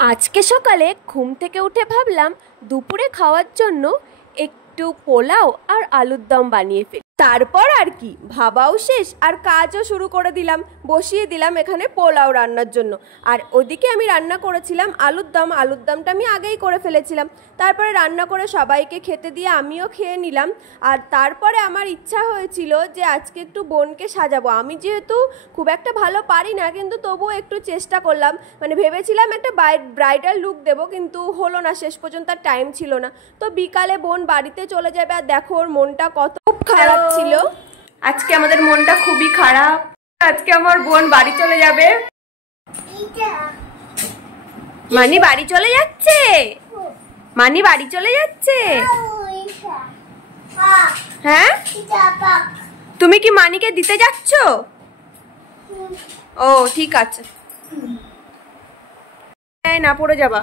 আজকে সকালে ঘুম থেকে উঠে ভাবলাম দুপুরে খাওয়ার জন্য একটু পোলাও আর আলুর দম বানিয়ে ফেলি। তারপর আর কি ভাবাও শেষ আর কাজও শুরু করে দিলাম, বসিয়ে দিলাম এখানে পোলাও রান্নার জন্য। আর ওদিকে আমি রান্না করেছিলাম আলুর দমটা আমি আগেই করে ফেলেছিলাম। তারপরে রান্না করে সবাইকে খেতে দিয়ে আমিও খেয়ে নিলাম। আর তারপরে আমার ইচ্ছা হয়েছিল যে আজকে একটু বোনকে সাজাবো। আমি যেহেতু খুব একটা ভালো পারি না, কিন্তু তবুও একটু চেষ্টা করলাম, মানে ভেবেছিলাম একটা ব্রাইডাল লুক দেবো, কিন্তু হলো না, শেষ পর্যন্ত আর টাইম ছিল না। তো বিকালে বোন বাড়িতে চলে যাবে। আর দেখো ওর মনটা কত খুব খারাপ ছিল, আজকে আমাদের মনটা খুবই খারাপ। আজকে আমার বোন বাড়ি চলে যাবে। মানি বাড়ি চলে যাচ্ছে, মানি বাড়ি চলে যাচ্ছে। হ্যাঁ, তুমি কি মানিকে দিতে যাচ্ছ? ও ঠিক আছে, না পড়ে যাবা।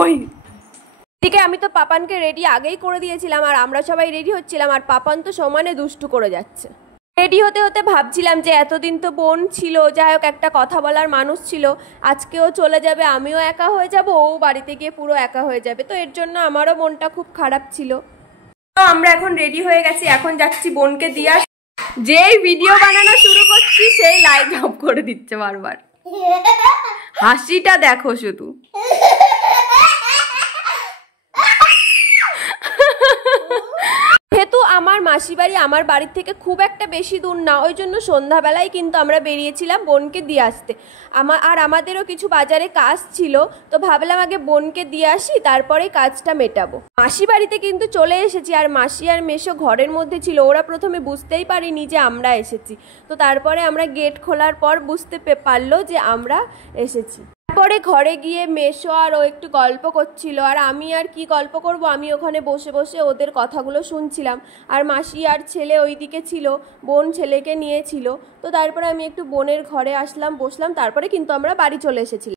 ওই দিকে আমি তো পাপানকে রেডি আগেই করে দিয়েছিলাম, আর আমরা সবাই রেডি হচ্ছিলাম, আর পাপান তো সমানে দুষ্টু করে যাচ্ছে। রেডি হতে হতে ভাবছিলাম যে এতদিন তো বোন ছিল, যাই হোক একটা কথা বলার মানুষ ছিল, আজকেও চলে যাবে, আমিও একা হয়ে যাব, ও বাড়িতে গিয়ে পুরো একা হয়ে যাবে। তো এর জন্য আমারও মনটা খুব খারাপ ছিল। তো আমরা এখন রেডি হয়ে গেছি, এখন যাচ্ছি বোনকে দিয়ে। যেই ভিডিও বানানো শুরু করছি সেই লাইট অফ করে দিচ্ছে বারবার। হাসিটা দেখো শুধু। যেহেতু আমার মাসি বাড়ি আমার বাড়ির থেকে খুব একটা বেশি দূর না, ওই জন্য সন্ধ্যাবেলায় কিন্তু আমরা বেরিয়েছিলাম বোনকে দিয়ে আসতে। আমাদেরও কিছু বাজারে কাজ ছিল, তো ভাবলাম আগে বোনকে দিয়ে আসি, তারপরে কাজটা মেটাবো। মাসি বাড়িতে কিন্তু চলে এসেছি, আর মাসি আর মেসো ঘরের মধ্যে ছিল। ওরা প্রথমে বুঝতেই পারিনি যে আমরা এসেছি, তো তারপরে আমরা গেট খোলার পর বুঝতে পারলো যে আমরা এসেছি। তারপরে ঘরে গিয়ে মেসো আর ও একটু গল্প করছিল, আর আমি আর কি গল্প করব, আমি ওখানে বসে বসে ওদের কথাগুলো শুনছিলাম। আর মাসি আর ছেলে ওইদিকে ছিল, বোন ছেলেকে নিয়েছিল। তো তারপরে আমি একটু বোনের ঘরে আসলাম, বসলাম, তারপরে কিন্তু আমরা বাড়ি চলে এসেছিলাম।